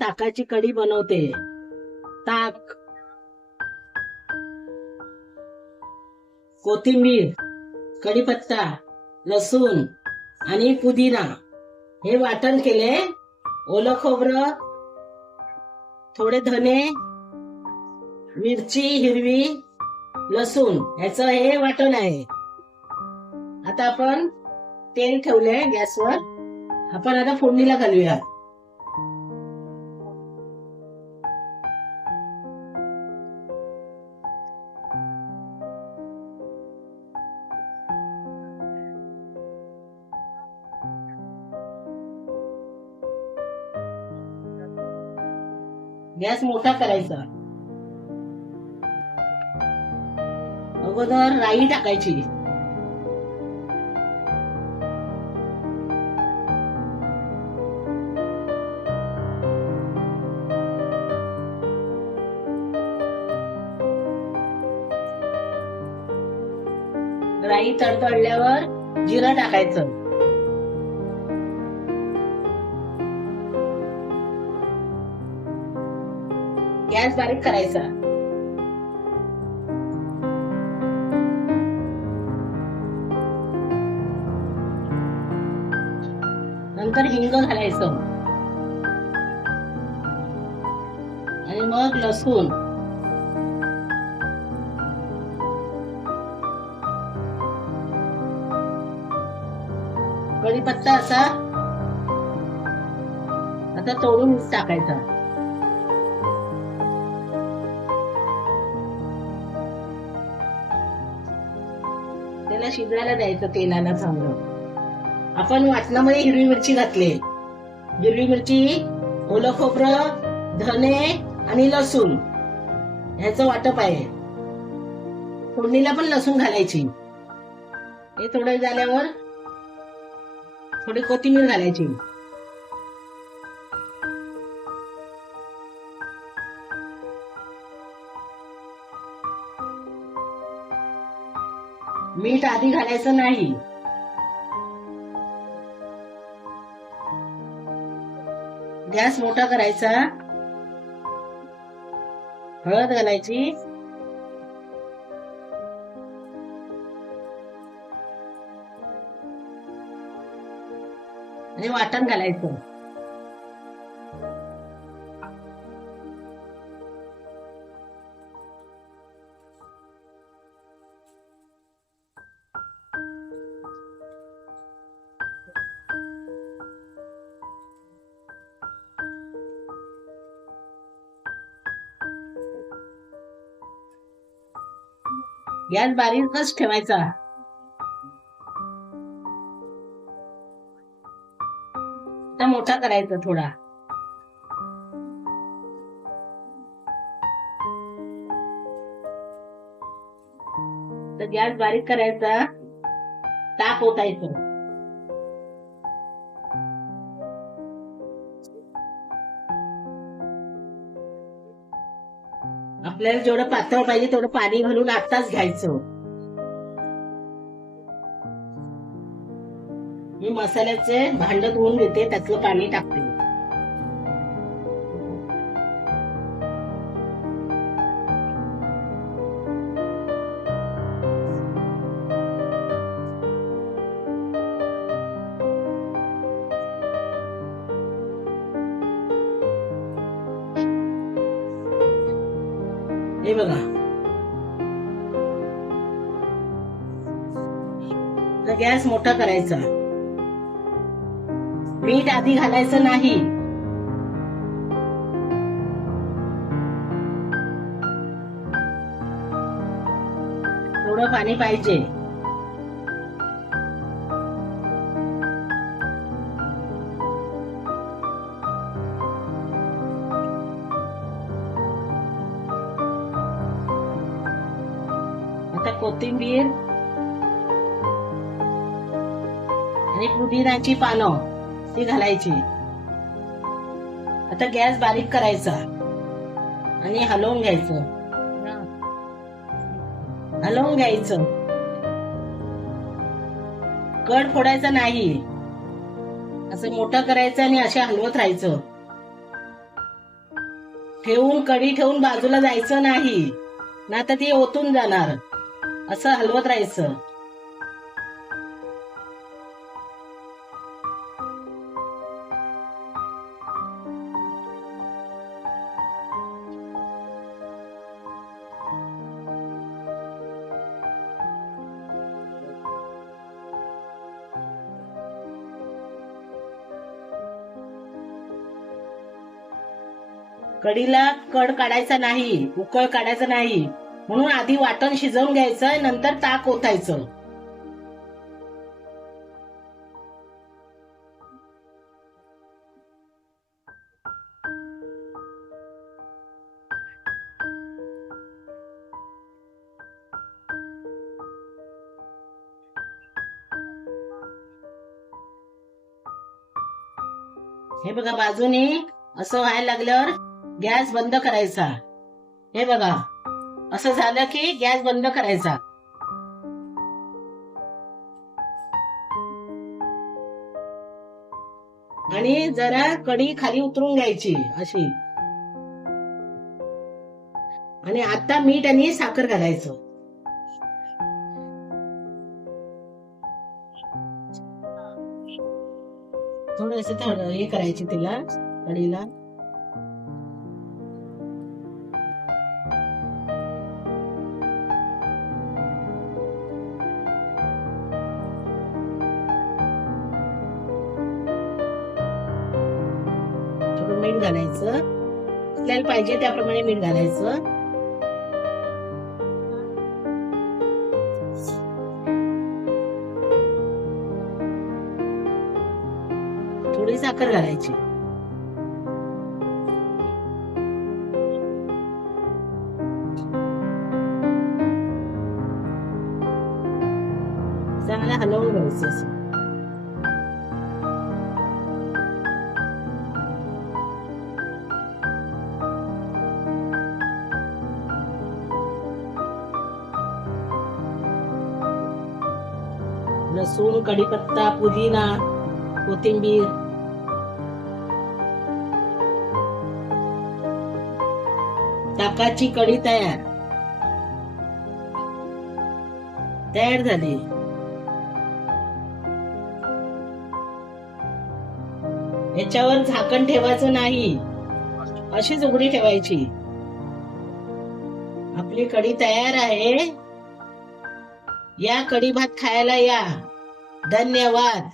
ताकाची कढी बनवते. ताक, कोथिंबीर, कढीपत्ता, लसूण आणि पुदिना हे वाटण केले. ओलं खोबरं, थोडे धने, मिरची हिरवी, लसूण ह्याचं हे वाटण आहे. आता आपण तेल ठेवलंय गॅसवर. आपण आता फोडणीला घालूया. गॅस मोठा करायचा. अगोदर राई टाकायची. राई तडतडल्यावर जिरं टाकायचं. गॅस बारीक करायचा. नंतर हिंग घालायचं आणि मग लसूण, कढीपत्ता असा आता तोडून टाकायचा. त्याला शिजायला द्यायचं तेलाला चांगलं. आपण वाटणामध्ये हिरवी मिरची घातली. हिरवी मिरची, ओलं खोबरं, धने आणि लसूण ह्याचं वाटप आहे. फोडणीला पण लसूण घालायची. हे थोडं झाल्यावर थोडी कोथिंबीर घालायची. मीठ आधी घालायचं नाही. गॅस मोठा करायचा. हळद घालायची. आणि वाटण घालायचं. गॅस बारीकच ठेवायचा. आता मोठा करायचा थोडा. तर गॅस बारीक करायचा. ताक ओतायचं. आपल्याला जेवढं पातळ पाहिजे तेवढं पाणी घालून आत्ताच घ्यायचं. मी मसाल्याचे भांड धुवून घेते, त्यातलं पाणी टाकते. हे बघा. तर गॅस मोठा करायचा. मीठ आधी घालायचं नाही. थोडं पाणी पाहिजे. आता कोथिंबीर आणि पुदिन्याची पानं ती घालायची. आता गॅस बारीक करायचा आणि हलवून घ्यायचं. हलवून घ्यायचं. कड फोडायचा नाही. असं मोठं करायचं आणि असे हलवत राहायचं. कढी ठेवून बाजूला जायचं नाही, ना तर ती ओतून जाणार. असं हलवत राहायचं. कढीला कड काढायचा नाही, उकळ काढायचा नाही, म्हणून आधी वाटण शिजवून घ्यायचं, नंतर ताक ओतायचं. हे बघा, बाजूने असं व्हायला लागल्यावर गॅस बंद करायचा. हे बघा, असं झालं की गॅस बंद करायचा. आणि जरा कढी खाली उतरून घ्यायची अशी. आणि आता मीठ आणि साखर घालायचं. थोडं हे करायची तिला, कढीला. थोडं मीठ घालायचं, आपल्याला पाहिजे त्याप्रमाणे मीठ घालायचं. थोडी साखर घालायची. चांगलं हलवून घ्यायचं. लसूण, कढीपत्ता, पुदिना, कोथिंबीर. ताकाची कढी तयार झाली. याच्यावर झाकण ठेवायचं नाही, अशीच उघडी ठेवायची. आपली कढी तयार आहे. या कढी भात खायला या. धन्यवाद.